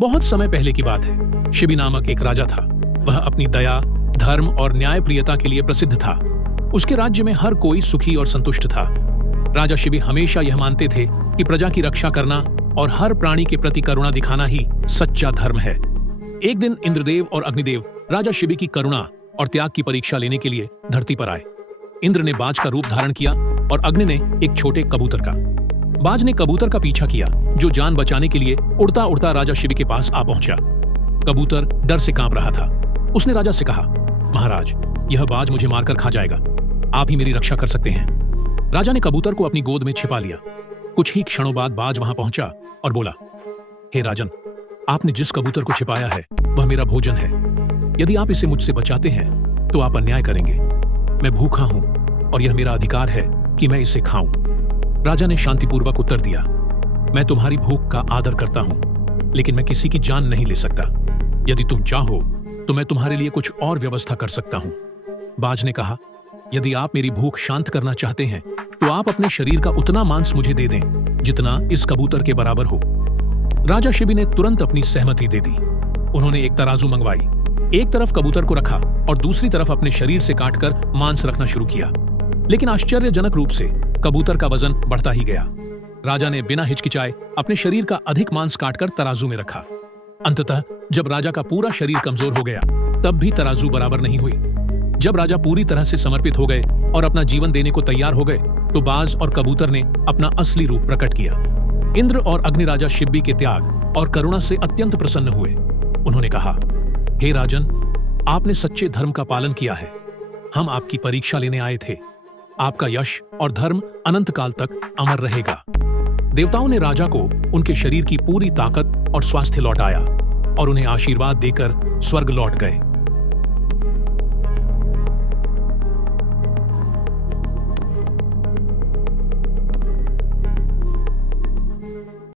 बहुत समय पहले की बात है। शिबी नामक एक राजा था। वह अपनी दया, धर्म और न्यायप्रियता के लिए प्रसिद्ध था। उसके राज्य में हर कोई सुखी और संतुष्ट था। राजा शिबी हमेशा यह मानते थे कि प्रजा की रक्षा करना और हर प्राणी के प्रति करुणा दिखाना ही सच्चा धर्म है। एक दिन इंद्रदेव और अग्निदेव राजा शिबी की करुणा और त्याग की परीक्षा लेने के लिए धरती पर आए। इंद्र ने बाज का रूप धारण किया और अग्नि ने एक छोटे कबूतर का। बाज ने कबूतर का पीछा किया, जो जान बचाने के लिए उड़ता उड़ता राजा शिबी के पास आ पहुंचा। कबूतर डर से कांप रहा था। उसने राजा से कहा, महाराज, यह बाज मुझे मारकर खा जाएगा। आप ही मेरी रक्षा कर सकते हैं। राजा ने कबूतर को अपनी गोद में छिपा लिया। कुछ ही क्षणों बाद बाज वहां पहुंचा और बोला, हे राजन, आपने जिस कबूतर को छिपाया है वह मेरा भोजन है। यदि आप इसे मुझसे बचाते हैं तो आप अन्याय करेंगे। मैं भूखा हूं और यह मेरा अधिकार है कि मैं इसे खाऊं। राजा ने शांतिपूर्वक उत्तर दिया, मैं तुम्हारी भूख का आदर करता हूं, लेकिन मैं किसी की जान नहीं ले सकता। यदि तुम चाहो तो मैं तुम्हारे लिए कुछ और व्यवस्था कर सकता हूं। बाज ने कहा, यदि आप मेरी भूख शांत करना चाहते हैं तो आप अपने शरीर का उतना मांस मुझे दे दें जितना इस कबूतर के बराबर हो। राजा शिबी ने तुरंत अपनी सहमति दे दी। उन्होंने एक तराजू मंगवाई। एक तरफ कबूतर को रखा और दूसरी तरफ अपने शरीर से काटकर मांस रखना शुरू किया। लेकिन आश्चर्यजनक रूप से कबूतर का वजन बढ़ता ही गया। राजा ने बिना हिचकिचाए अपने शरीर का अधिक मांस काटकर तराजू में रखा। अंततः जब राजा का पूरा शरीर कमजोर हो गया तब भी तराजू बराबर नहीं हुई। जब राजा पूरी तरह से समर्पित हो गए और अपना जीवन देने को तैयार हो गए तो बाज और कबूतर ने अपना असली रूप प्रकट किया। इंद्र और अग्नि राजा शिबी के त्याग और करुणा से अत्यंत प्रसन्न हुए। उन्होंने कहा, हे राजन, आपने सच्चे धर्म का पालन किया है। हम आपकी परीक्षा लेने आए थे। आपका यश और धर्म अनंत काल तक अमर रहेगा। देवताओं ने राजा को उनके शरीर की पूरी ताकत और स्वास्थ्य लौटाया और उन्हें आशीर्वाद देकर स्वर्ग लौट गए।